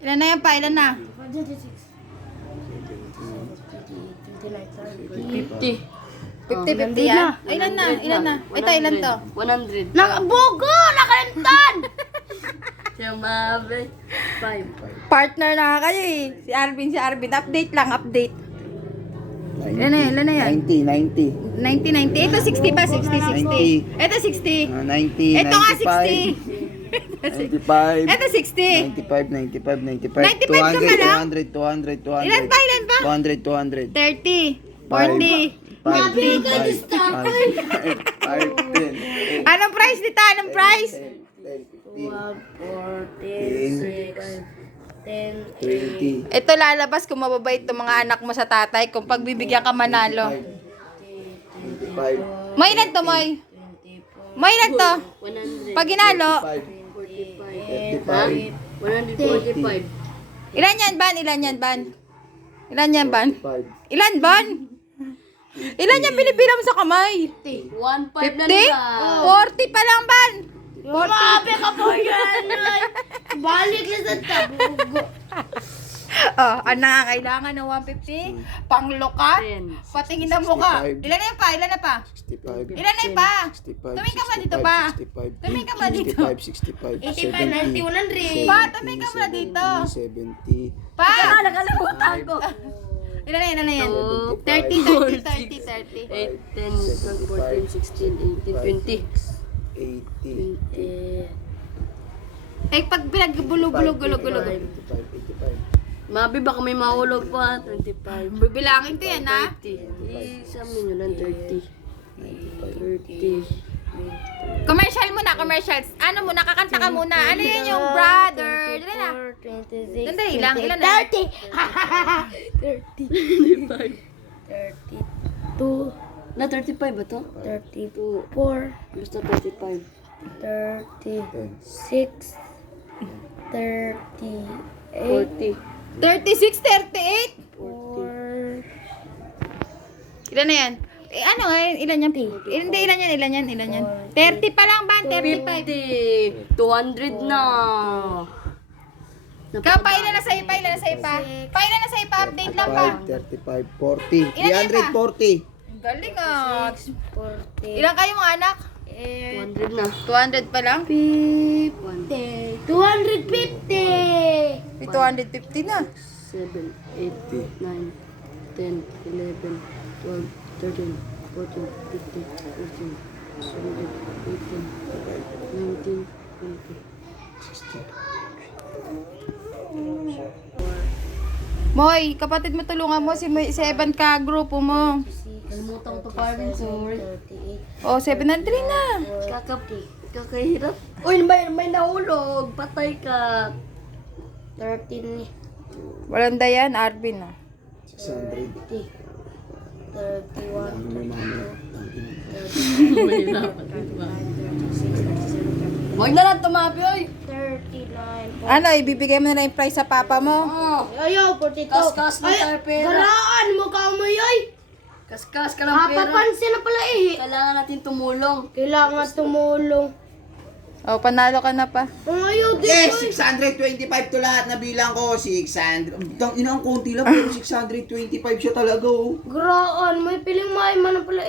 Ilan na yan pa? Ilan na? 50. 50-50 yan? Ay, ilan na? Ilan na? Ay, tayo, ilan to? 100. Nakabugo! Nakalimtan! Sumabi. 5. Partner na kayo eh. Si Arvin. Update lang, update. Ilan na yan? Ilan na yan? 90. 90. Ito 60 pa, 60. Ito 60. 90. Ito nga 60. 95. Ito 60. 95. 95 ka ba lang? 200. Ilan pa? Ilan pa? 200. 30. 40. 50. Anong price dito? Anong price? 20. Ito lalabas kung mababait itong mga anak mo sa tatay kung pagbibigyan ka manalo. 25. May ilan to, Moy? May ilan to? 100. Pag ginalo, 45. 145. ilan yan, Ban? Ilan yan, Ban? Ilan yan, Ban? Ilan, Ban? Ilan yan binibilang mo sa kamay? 1.5 50? na nila. 40 pa lang, Ban. Grabe ka po yan! Balik na sa tabugo. Oh, ana, kailangan ng 150? Pangloka? 10. Patingin na mukha. 65. Ilan na yan pa? Ilan na pa? 65. Ilan na yan pa? 65. Tumingin ka ba dito ba? 65. Tumingin ka ba dito? 65. 85, 90, 100. Pa, tumingin ka muna dito. 70. Pa! Nakalimutan ko. Ilan na yan? Ilan na yan? 30. 8, 10, 12, 14, 16, 18, 20. 80. Eh, pag pinagbulo-gulo. 85. Mabi, baka may mahulog pa. 25. Bibilangin ko yan, ha? 30. Isa mo lang 30. 30. Commercial muna, commercials. Ano muna, kakanta ka muna. Ano yun yung brother? Dali na. 26, Sandali lang, ilan na? 32, Na 35 ba to? 34, Basta 35. 36, 38, 40. 36, 38? 4, Ilan na yan? Eh, ano nga yun? Ilan yan? Hindi, ilan yan? 30 pa lang ba? 35. 50. 200 na. Ikaw pa, ilan na sa'yo pa? Ilan na sa'yo pa? Pa, ilan na sa'yo pa? Update lang pa. 35, 40. Ilan yan pa? 340. Galing ah. 40, Ilan kayo mga anak? 200 na. 200 pa lang? 250, 250 na. 7, 8, 9, 10, 11, 12, 13, 14, 15, 16, 17, 18, 19, 20. Moy, kapatid mo tulungan mo si Evan ka grupo mo. Kalimutan ko to parang sorry. 38, Oh, 700 na. Kakahirap. Uy, may nahulog. Patay ka. 13, Walang dayan, Arvin ah. 600. 31, Huwag na lang tumabi, oy. 39, Ano, ibibigay mo na lang yung price sa papa mo? Oh, Ayaw, 42. Kas-kas na tayo pera. Garaan mo ka mo yoy. kaskas ka lang pera. Papansin na pala eh. Kailangan natin tumulong. Kailangan tumulong. Oh, panalo ka na pa. Ayaw din. Yes, 625 to lahat na bilang ko. 600. Tang ina ang konti lang pero 625 siya talaga oh. Garaan, may piling may man na pala